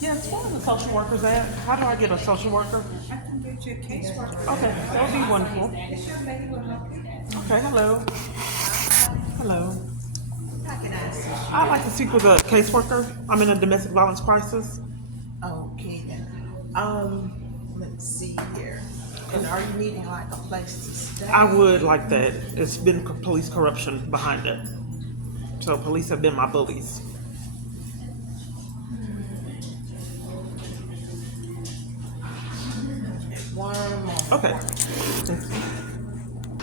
Yes, where are the social workers at? How do I get a social worker? I can get you a caseworker. Okay, that would be wonderful. This young lady will help you. Okay, hello. Hello. How can I assist I'd like to speak with a caseworker. I'm in a domestic violence crisis. you? Okay then. Let's see here. And are you needing like a place to stay? I would like that. It's been police corruption behind it. So police have been my bullies. One moment. Okay.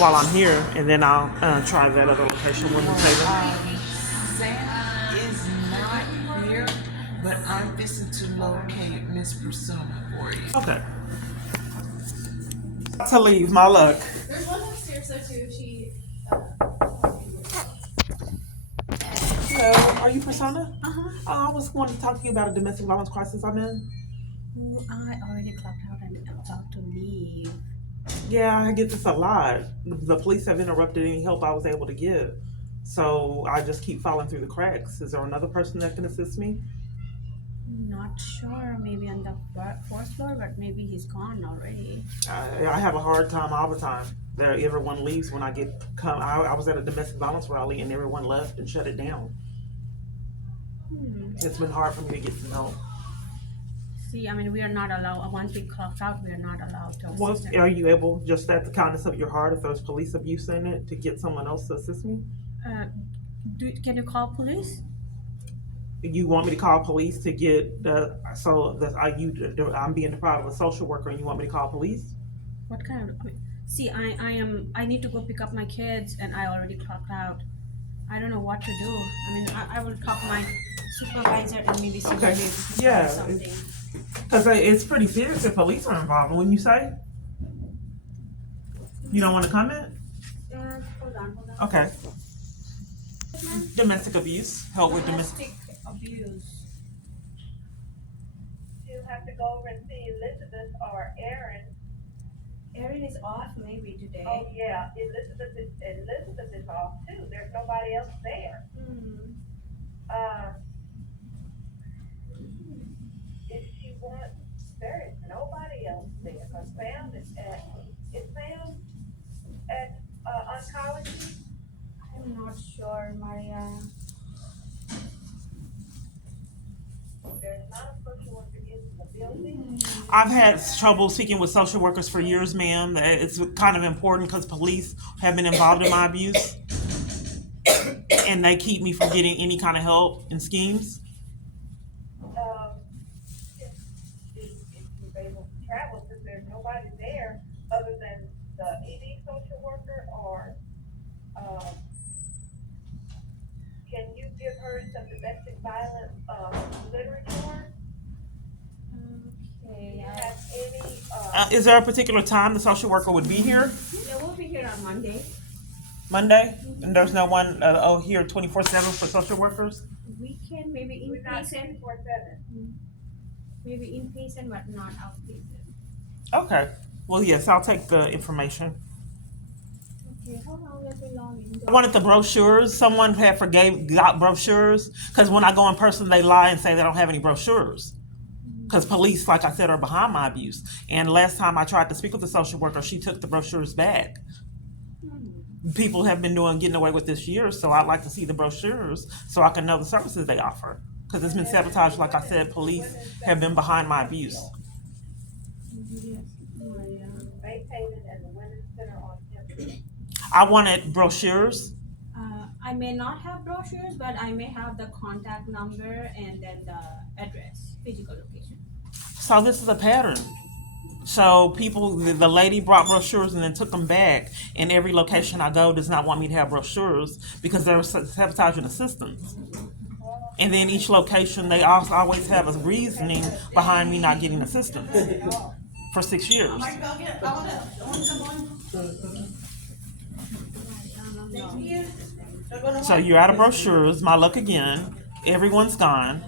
While I'm here, and then I'll try that other location when you say that. Sam is not here, but I'm fixing to locate Miss Persona for you. Okay. To leave, my luck. There's one upstairs though too. She. Hello, are you Persona? Uh-huh. I was wanting to talk to you about a domestic violence crisis I'm in. I already clocked out and about to leave. Yeah, I get this a lot. The police have interrupted any help I was able to give. So I just keep falling through the cracks. Is there another person that can assist me? Not sure. Maybe on the fourth floor, but maybe he's gone already. I have a hard time all the time. Everyone leaves when I come. I was at a domestic violence rally and everyone left and shut it down. It's been hard for me to get some help. See, I mean, we are not allowed. Once we clocked out, we are not allowed to Well, assist. are you able, just at the kindness of your heart, if there's police abuse in it, to get someone else to assist me? Can you call police? You want me to call police to get I'm being deprived of a social worker, and you want me to call police? What kind of? See, I need to go pick up my kids, and I already clocked out. I don't know what to do. I mean, I will talk to my supervisor and maybe see Okay. if they Yeah. find something. Because it's pretty serious if police are involved. Wouldn't you say? You don't want to comment? Hold on. Okay. Domestic abuse. Help with domestic. Abuse. You have to go over and see Elizabeth or Erin. Erin is off maybe today. Oh yeah, Elizabeth is off too. There's nobody else there. If she wants, there is nobody else there. Cause Sam is Sam at oncology. I'm not sure, Maria. There's not a social worker in the building. I've had trouble speaking with social workers for years, ma'am. It's kind of important because police have been involved in my abuse, and they keep me from getting any kind of help and schemes. If you're able to travel, since there's nobody there other than the ED social worker, or can you give her some domestic violence literature? Do Okay. you have any? Is there a particular time the social worker would be here? Yeah, we'll be here on Monday. Monday? And there's no one here 24/7 for social workers? We can maybe We're not inpatient, 24/7. maybe inpatient, but not outpatient. Okay. Well, yes, I'll take the information. Okay, hold on, let me log in. I wanted the brochures. Someone got brochures because when I go in person, they lie and say they don't have any brochures. Because police, like I said, are behind my abuse. And last time I tried to speak with the social worker, she took the brochures back. People have been getting away with this year, so I'd like to see the brochures so I can know the services they offer. Because it's been sabotaged, like I said, police have been behind my abuse. Vacated and the women's center on campus. I wanted brochures. I may not have brochures, but I may have the contact number and then the address, physical location. So this is a pattern. So the lady brought brochures and then took them back, and every location I go does not want me to have brochures because they're sabotaging the systems. And then each location, they also always have a reasoning behind me not getting assistance for 6 years. So you're out of brochures, my luck again. Everyone's gone.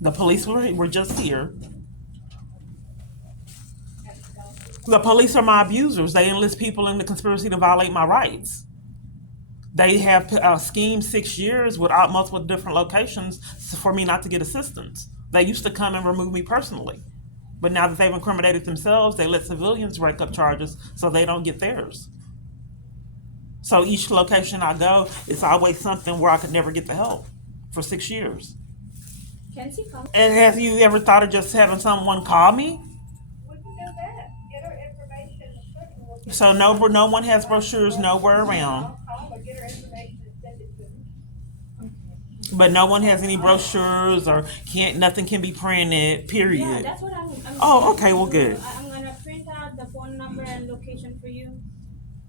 The police were just here. The police are my abusers. They enlist people in the conspiracy to violate my rights. They have schemed 6 years without multiple different locations for me not to get assistance. They used to come and remove me personally. But now that they've incriminated themselves, they let civilians rake up charges so they don't get theirs. So each location I go, it's always something where I could never get the help for 6 years. Kenzie, come. And have you ever thought of just having someone call me? We can do that. Get her information and put it, we'll get So no one has brochures nowhere around. I'll call her, get her information and send it to me. But no one has any brochures or nothing can be printed, period. Yeah, that's what I'm Oh, okay, well, good. I'm gonna print out the phone number and location for you.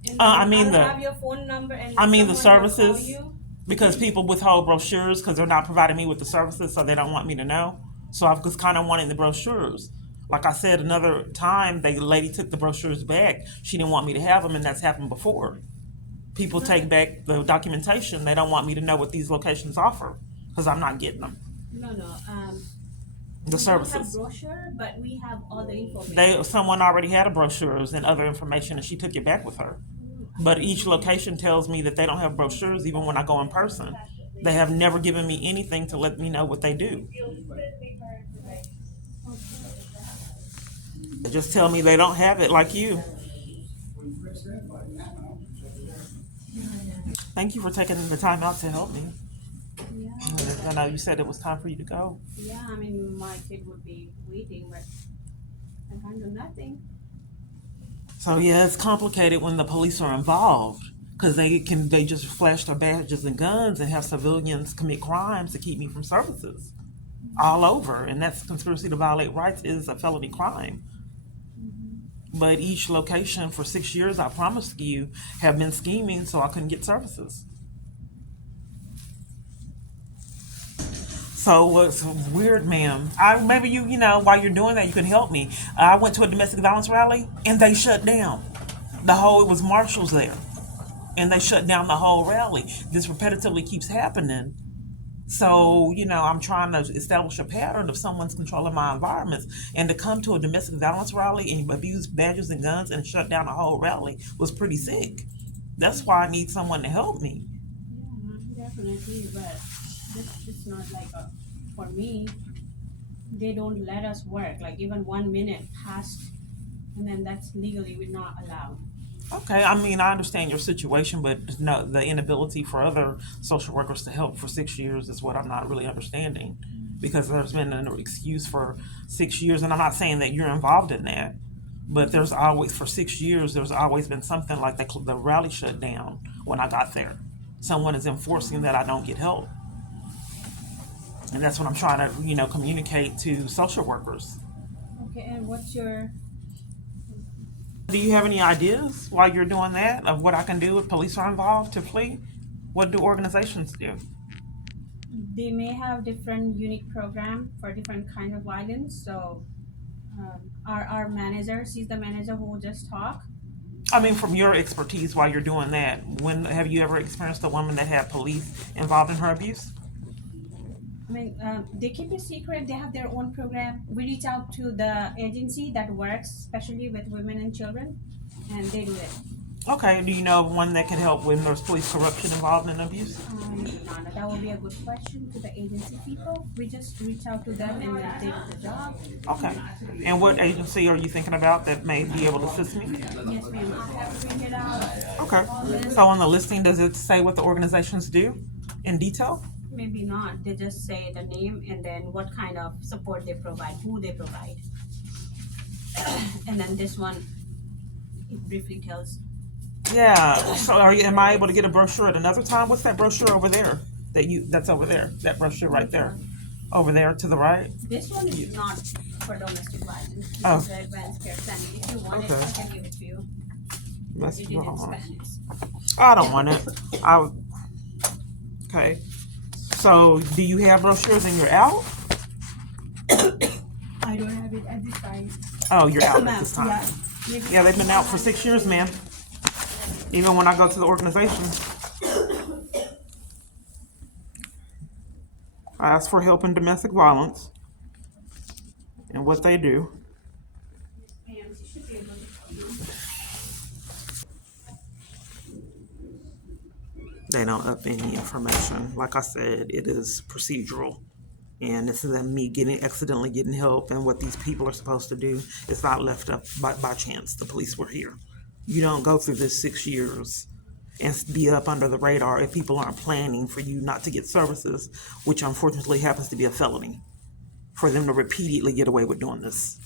And I mean I'll the- have your phone number and I mean the someone will call services. you. Because people withhold brochures because they're not providing me with the services, so they don't want me to know. So I was kind of wanting the brochures. Like I said, another time, the lady took the brochures back. She didn't want me to have them, and that's happened before. People take back the documentation. They don't want me to know what these locations offer because I'm not getting them. No. The We don't have services. brochure, but we have all the information. Someone already had a brochures and other information, and she took it back with her. But each location tells me that they don't have brochures even when I go in person. They have never given me anything to let me know what they do. You'll send me her information. They just tell me they don't have it like you. Thank you for taking the time out to help me. Yeah, I know you said it was time for you to go. yeah. I mean, my kid would be waiting, but I can't do nothing. So yeah, it's complicated when the police are involved because they just flash their badges and guns and have civilians commit crimes to keep me from services all over, and that's conspiracy to violate rights is a felony crime. But each location for 6 years, I promised you, have been scheming so I couldn't get services. So what's weird, ma'am? Maybe you while you're doing that, you can help me. I went to a domestic violence rally and they shut down it was marshals there, and they shut down the whole rally. This repetitively keeps happening. So I'm trying to establish a pattern of someone's controlling my environments, and to come to a domestic violence rally and abuse badges and guns and shut down a whole rally was pretty sick. That's why I need someone to help me. Yeah, definitely. But this not like for me. They don't let us work. Like even 1 minute passed, and then that's legally we're not allowed. Okay, I mean, I understand your situation, but no, the inability for other social workers to help for 6 years is what I'm not really understanding. Because there's been an excuse for 6 years, and I'm not saying that you're involved in that, but for 6 years, there's always been something like the rally shut down when I got there. Someone is enforcing that I don't get help. And that's what I'm trying to, communicate to social workers. Okay, and what's your? Do you have any ideas while you're doing that of what I can do if police are involved to flee? What do organizations do? They may have different unique program for different kind of violence. So, our manager, she's the manager who will just talk. I mean, from your expertise while you're doing that, when have you ever experienced a woman that had police involved in her abuse? I mean, they keep it secret. They have their own program. We reach out to the agency that works, especially with women and children, and they do it. Okay, do you know of one that can help when there's police corruption involved in abuse? Nana, that would be a good question to the agency people. We just reach out to them and then they do the job. Okay. And what agency are you thinking about that may be able to assist me? Yes, ma'am. I have to bring it out. Okay. So on the listing, does it say what the organizations do in detail? Maybe not. They just say the name and then what kind of support they provide, who they provide. And then this one, it briefly tells. Yeah. So am I able to get a brochure at another time? What's that brochure over there? That's over there. That brochure right there. Over there to the right. This one is not for domestic violence. This Oh. is the advanced care center. If you want Okay. it, I can give it to you. That's It is in Spanish. I don't want it. Okay. So do you have brochures and you're out? I don't have it at this time. Oh, you're out at Ma'am, this time. yeah. Maybe Yeah, they've been out for 6 years, ma'am. Even when I go to the organization, I ask for help in domestic violence and what they do. Ma'am, she should be able to tell you. They don't up any information. Like I said, it is procedural. And this isn't me accidentally getting help, and what these people are supposed to do. It's not left up by chance. The police were here. You don't go through this 6 years and be up under the radar if people aren't planning for you not to get services, which unfortunately happens to be a felony, for them to repeatedly get away with doing this.